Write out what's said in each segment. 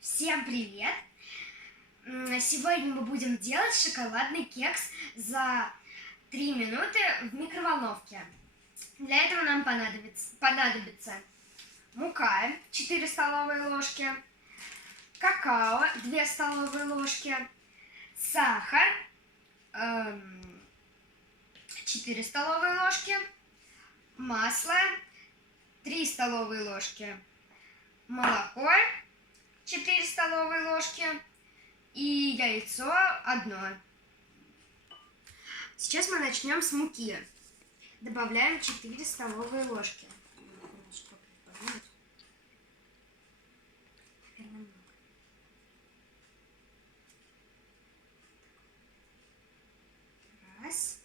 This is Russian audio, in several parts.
Всем привет! Сегодня мы будем делать шоколадный кекс за 3 минуты в микроволновке. Для этого нам понадобится мука 4 столовые ложки, какао 2 столовые ложки, сахар 4 столовые ложки, масло 3 столовые ложки, молоко 4 столовые ложки и яйцо 1. Сейчас мы начнем с муки. Добавляем 4 столовые ложки. Раз.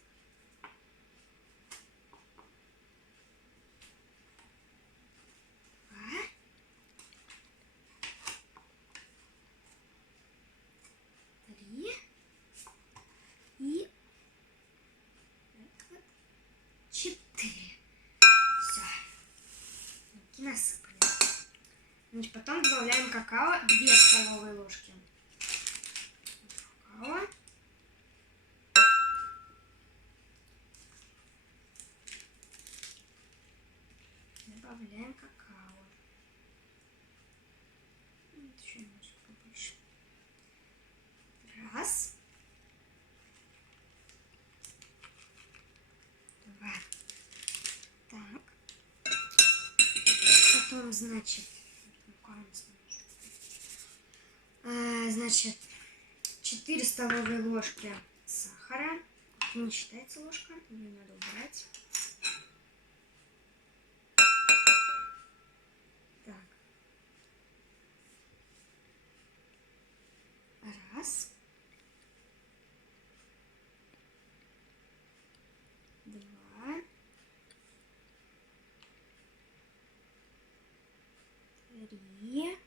Два. Три. И 4. Все. Муки насыпали. Значит, потом добавляем какао 2 столовые ложки. Какао. Добавляем какао. Еще немножко побольше. Раз. Два. Так. Потом, значит, 4 столовые ложки сахара. Не считается ложка, ее надо убрать. Так. Раз. Два. Три.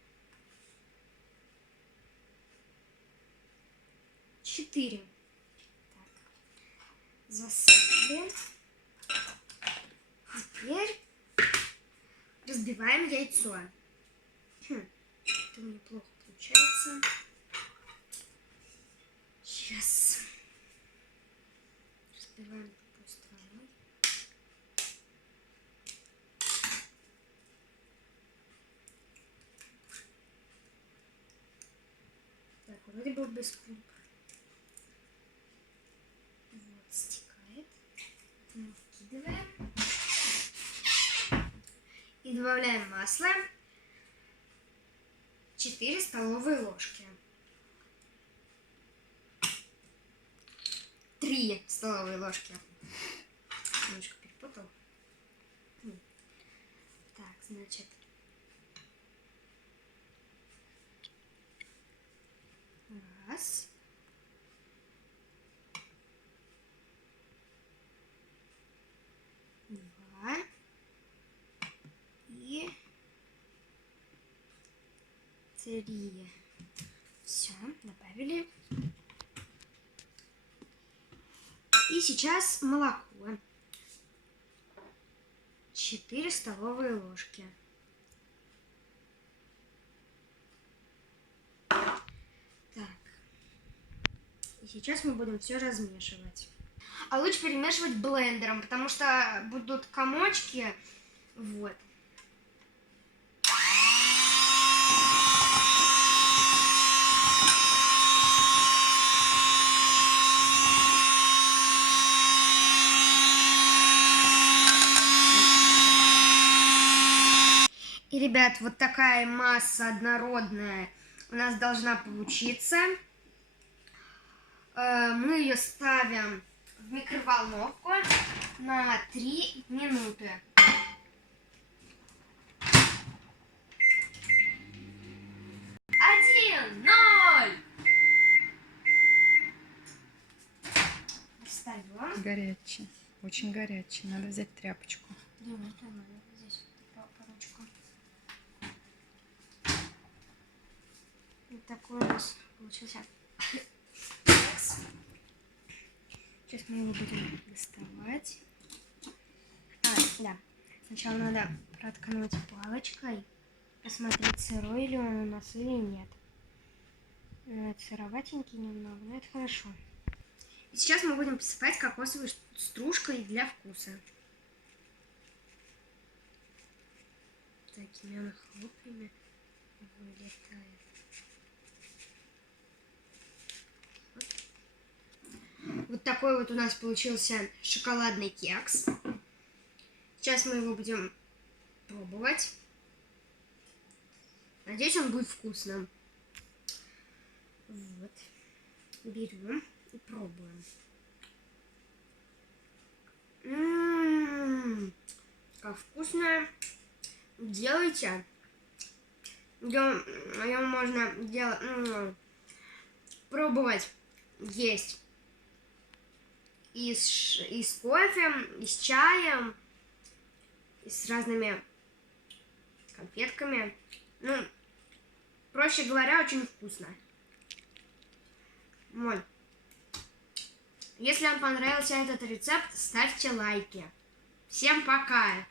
4. Так. Засыпали. Теперь разбиваем яйцо. Это неплохо получается. Сейчас разбиваем другой стороной. Так, вроде бы без круг. Вот, стекает. Мы вкидываем. И добавляем масло 4 столовые ложки. 3 столовые ложки. Немножко перепутал. Так, значит. Раз. Два. И 3. Все, добавили. И сейчас молоко. 4 столовые ложки. Так. И сейчас мы будем все размешивать. А лучше перемешивать блендером, потому что будут комочки. Вот. И, ребят, вот такая масса однородная у нас должна получиться. Мы ее ставим в микроволновку на 3 минуты. 1-0. Достаем. Горячий, очень горячий. Надо взять тряпочку. Здесь по ручку. Вот такой у нас получился. Сейчас мы его будем доставать. Да. Сначала надо проткнуть палочкой посмотреть, сырой ли он у нас или нет. Сыроватенький немного, но это хорошо. И сейчас мы будем посыпать кокосовой стружкой для вкуса. Такими она хлопьями вылетает. Вот такой вот у нас получился шоколадный кекс. Сейчас мы его будем пробовать. Надеюсь, он будет вкусным. Вот. Берем и пробуем. Как вкусно. Делайте. Ее можно делать, пробовать есть и с кофе, и с чаем, и с разными конфетками. Проще говоря, очень вкусно. Вот. Если вам понравился этот рецепт, ставьте лайки. Всем пока!